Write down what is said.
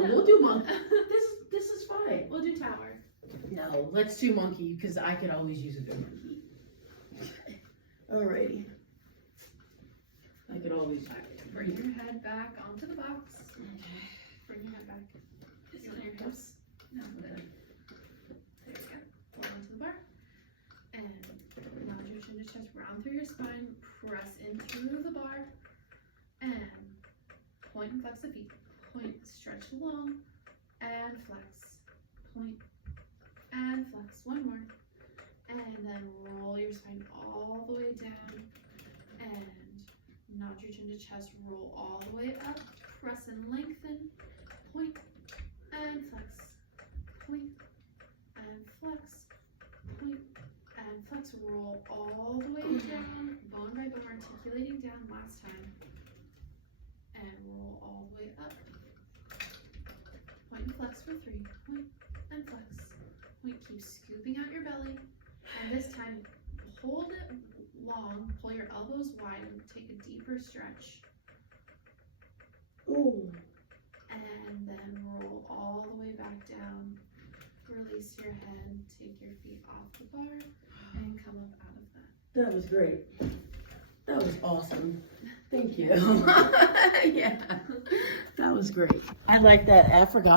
No, we'll do monkey. This is fine. We'll do tower. No, let's do monkey because I could always use a good monkey. Alrighty. I could always have it. Bring your head back onto the box. Bring your head back. Feel your hips. No, there you go. Pull onto the bar. And lounge your chin to chest round through your spine. Press in through the bar. And point and flex the feet. Point, stretch long, and flex. Point and flex. One more. And then roll your spine all the way down. And nod your chin to chest. Roll all the way up. Press and lengthen. Point and flex. Point and flex. Point and flex. Roll all the way down. Bone by bone, articulating down last time. And roll all the way up. Point and flex for 3. Point and flex. Point, keep scooping out your belly. And this time, hold it long. Pull your elbows wide and take a deeper stretch. Ooh. And then roll all the way back down. Release your head. Take your feet off the bar and come up out of that. That was great. That was awesome. Thank you. Yeah, that was great. I like that. I forgot.